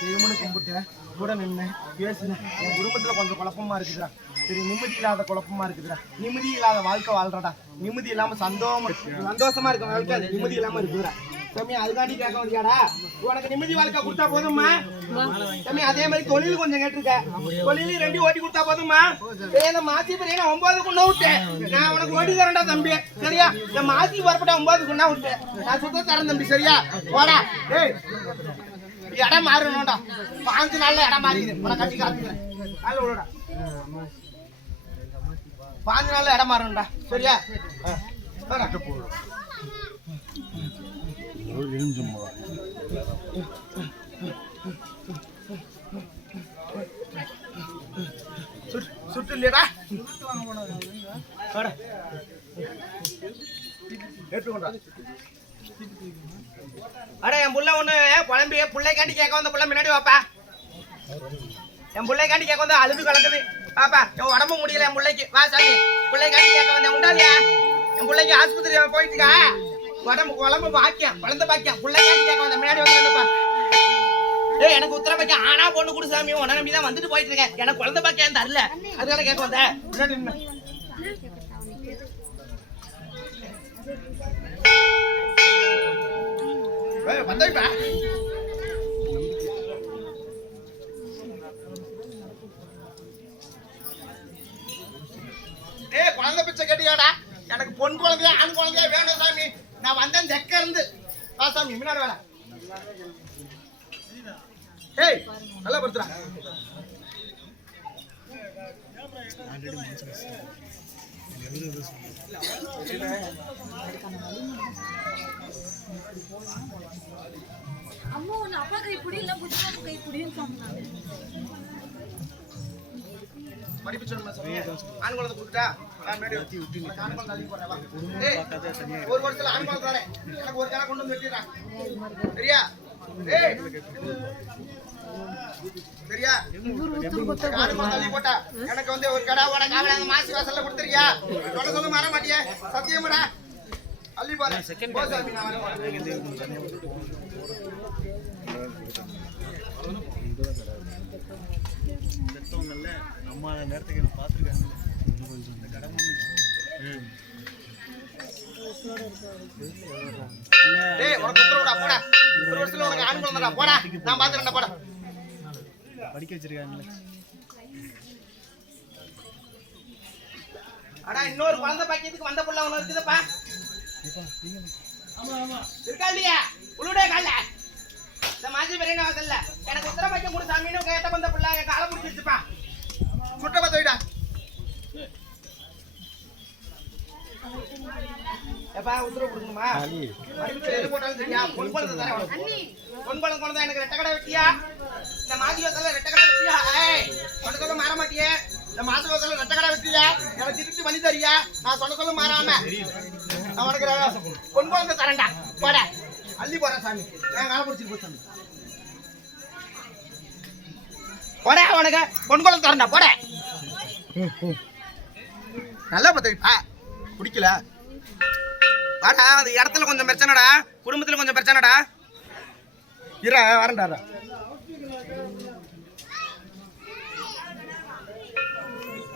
தெய்வம்னு கும்பிட்டேன் கூட நின்னேன் பேசினேன் என் குடும்பத்துல கொஞ்சம் குழப்பமா இருக்குதுடா. சரி நிம்மதி இல்லாத குழப்பமா இருக்குதுடா. நிம்மதி இல்லாத வாழ்க்கை வாழ்றடா. நிம்மதி இல்லாம சந்தோஷம் சந்தோஷமா இருக்க வாழ்க்கை அது நிம்மதி இல்லாம இருக்குதுடா. தம்பி அதுக்காண்டி கேட்க வந்தியாடா? உனக்கு நிம்மதி வாழ்க்கை கொடுத்தா போதும்மா? தம்பி அதே மாதிரி தொழில் கொஞ்சம் கேட்டிருக்க. தொழில் ரெண்டு ஓட்டி கொடுத்தா போதும்மா? என்ன மாசி மாத்தி பெரிய ஒன்பது குண்ணா விட்டேன். நான் உனக்கு ஓட்டி தரேன்டா தம்பி. சரியா? இந்த மாசி வரப்பட்ட ஒன்பது கொண்டா விட்டேன். நான் சுத்த தரேன் தம்பி. சரியா? போடா ஏய். இடம் மாறணும்டா. பாஞ்சு நாள்ல இடம் மாறிடு உனக்கு கட்டி காத்துக்கிறேன் கால விடுடா பாஞ்சு நாள்ல இடம் மாறணும்டா. சரியா? ஆ, போடா. சுட்டு இல்லையடா. ஏற்றுக்கொண்டா. அட என் புள்ள ஒண்ணு குழம்பி பிள்ளைக்காண்டி கேட்க வந்த புள்ள முன்னாடி வாப்பா. என் பிள்ளைக்காண்டி கேட்க வந்து அழுது கலக்குது பாப்பா என் உடம்பு முடியல என் பிள்ளைக்கு. வா சாமி. பிள்ளைக்காண்டி கேட்க வந்தேன் உண்டாலியா என் பிள்ளைக்கு ஆஸ்பத்திரி போயிட்டு இருக்கா உடம்பு குழம்பு பாக்கியம் குழந்தை பாக்கியம். பிள்ளைக்காண்டி கேட்க வந்தேன் முன்னாடி வந்து ஏ எனக்கு உத்தரம் பாக்கியம். ஆனா பொண்ணு குடு சாமி. உன நம்பி தான் வந்துட்டு போயிட்டு இருக்கேன் எனக்கு குழந்தை பாக்கியம் தரல. அதுக்காக கேட்க வந்தேன் வந்தேன்ப்பா. ஏய் குழந்தை பிச்சை கேட்டியாடா? எனக்கு பொன் குழந்தையா ஆண் குழந்தையா வேணும் சாமி. நான் வந்தேன் தெக்க இருந்து. வா சாமி முன்னாடி வேலை ஏய் நல்லா படுத்துறா படிப்பு சொல்லுமா ஆண் குழந்தை கொடுத்துட்டா நான் ஒரு வருஷத்துல ஆண் குழந்தை எனக்கு ஒரு கிலோ கொண்டு வந்து சரியா சரியா போட்டா எனக்கு வந்து ஒரு கடா உனக்கு மாசி வாசல்ல கொடுத்துறியா சொல்ல சொல்ல மாற மாட்டியே சத்தியமாடா. அள்ளி நான் அம்மா நேரத்துக்கு என்ன பார்த்துருக்காங்க. கொஞ்சம் இந்த கடமை டேய் உனக்கு உத்தரவுடா போடா. ஒரு வருஷத்துல உனக்கு ஆண் குழந்தைடா போடா. நான் பாத்துறேன்டா போடா. படிக்க வச்சிருக்காங்களே. அடா இன்னொரு குழந்தை பாக்கியத்துக்கு வந்த புள்ள ஒண்ணு இருக்குதுப்பா இருக்கா இல்லையா உளுடைய கால இந்த மாஜி பெரிய வாசல்ல எனக்கு உத்தர பாக்கியம் கொடு சாமின்னு கேட்ட வந்த புள்ள என் காலை சுட்ட பத்த விடா. ஏப்பா உத்தரவு கொடுக்கணுமா? எது போட்டாலும் சரியா? பொன் தரேன் உனக்கு. பொன் குழந்தை குழந்தை எனக்கு ரெட்டை கடை வெட்டியா? இந்த மாசி வாசல்ல ரெட்டை கடை வெட்டியா? சொல்ல மாற மாட்டியே இந்த மாச வாசல்ல ரெட்டை கடை வெட்டியா எனக்கு திருப்பி பண்ணி தரியா? நான் சொன்ன சொல்ல மாறாம. நான் உனக்கு ரெ- பொன் குழந்தை தரேன்டா. போட. அள்ளி போறேன் சாமி. என் காலை பிடிச்சிட்டு போ சாமி. போட உனக்கு பொன் குழந்தை தரேன்டா. போட. நல்லா பத்திரிப்பா பிடிக்கல வாடா அந்த இடத்துல கொஞ்சம் பிரச்சனைடா. குடும்பத்தில் கொஞ்சம் பிரச்சனைடா. இர வரேன்டா